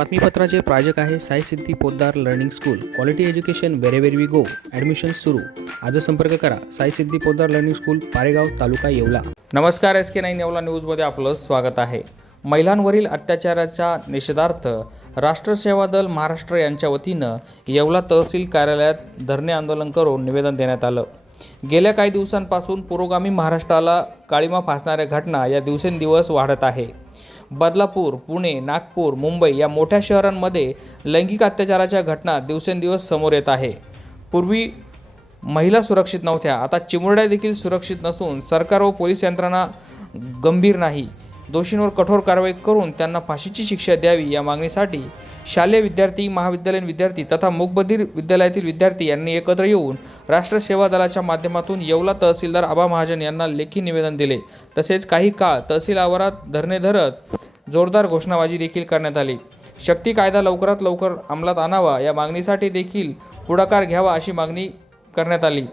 बातमीपत्राचे प्रायोजक आहे Sai Siddhi Poddar learning school. Quality education wherever we go admission सुरू. आज संपर्क करा. Sai Siddhi Poddar learning school Paregaon taluka Yeola. नमस्कार एस के नाईन येवला न्यूजमध्ये आपलं स्वागत आहे. महिलांवरील अत्याचाराच्या निषेधार्थ राष्ट्र सेवा दल महाराष्ट्र यांच्या वतीनं येवला तहसील कार्यालयात धरणे आंदोलन करून निवेदन देण्यात आलं. गेल्या काही दिवसांपासून पुरोगामी महाराष्ट्राला काळीमा फासणाऱ्या घटना या दिवसेंदिवस वाढत आहे. बदलापूर पुणे नागपूर मुंबई या मोठ्या शहरांमध्ये लैंगिक अत्याचाराच्या घटना दिवसेंदिवस समोर येत आहे. पूर्वी महिला सुरक्षित नव्हत्या आता चिमुरड्या देखील सुरक्षित नसून सरकार व पोलीस यंत्रणा गंभीर नाही. दोषींवर कठोर कारवाई करून त्यांना फाशीची शिक्षा द्यावी या मागणीसाठी शालेय विद्यार्थी महाविद्यालयीन विद्यार्थी तथा मुकबधीर विद्यालयातील विद्यार्थी यांनी एकत्र येऊन राष्ट्र सेवा दलाच्या माध्यमातून येवला तहसीलदार आबा महाजन यांना लेखी निवेदन दिले. तसेच काही काळ तहसील आवारात धरणे धरत जोरदार घोषणाबाजी देखील करण्यात आली. शक्ती कायदा लवकरात लवकर अंमलात आणावा या मागणीसाठी देखील पुढाकार घ्यावा अशी मागणी करण्यात आली.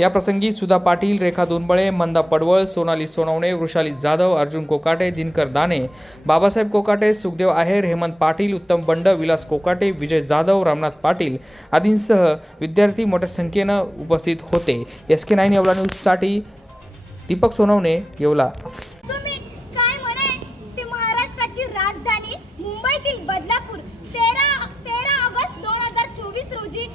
या प्रसंगी सुधा पाटील रेखा दोनबळे मंदा पडवळ सोनाली सोनवणे वृषाली जाधव अर्जुन कोकाटे दिनकर दाने बाबासाहेब कोकाटे सुखदेव आहेर हेमंत पाटील उत्तम बंड विलास कोकाटे विजय जाधव रामनाथ पाटील आदींसह विद्यार्थी मोठ्या संख्येनं उपस्थित होते. एस के नाईन येवला न्यूजसाठी दीपक सोनवणे येवला. राजधानी मुंबईतील बदलापूर तेरा तेरा ऑगस्ट दोन हजार चोवीस रोजी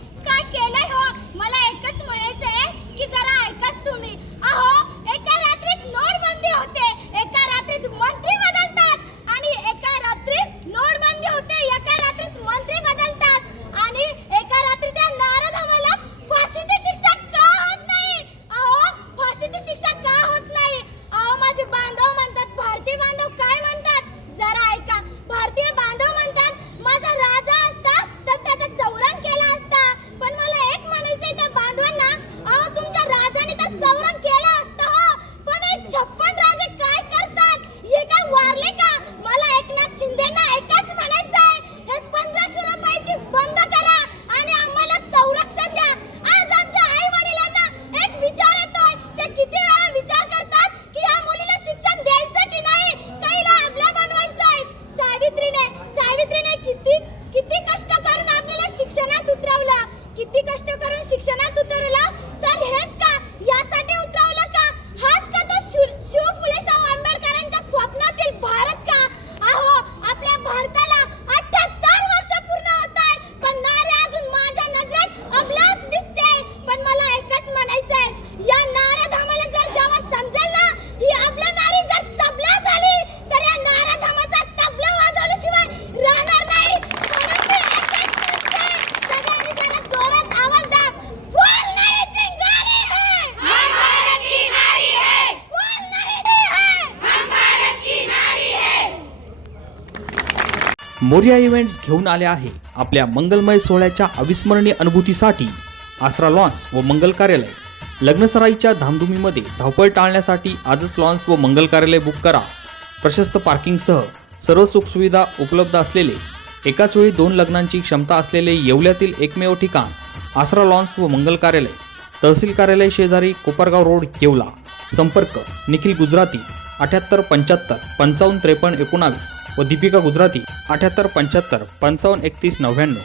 मोर्या इव्हेंट्स घेऊन आले आहे आपल्या मंगलमय सोहळ्याच्या अविस्मरणीय अनुभूतीसाठी आसरा लॉन्स व मंगल कार्यालय. लग्नसराईच्या धामधुमीमध्ये धावपळ टाळण्यासाठी आजच लॉन्स व मंगल कार्यालय बुक करा. प्रशस्त पार्किंगसह सर्व सुखसुविधा उपलब्ध असलेले एकाच वेळी दोन लग्नांची क्षमता असलेले येवल्यातील एकमेव ठिकाण आसरा लॉन्स व मंगल कार्यालय. तहसील कार्यालय शेजारी कोपरगाव रोड येवला. संपर्क निखिल गुजराती अठ्याहत्तर पंच्याहत्तर पंचावन्न त्रेपन्न एकोणावीस. व दीपिका गुजराती अठ्याहत्तर पंच्याहत्तर पंचावन्न एकतीस नव्याण्णव.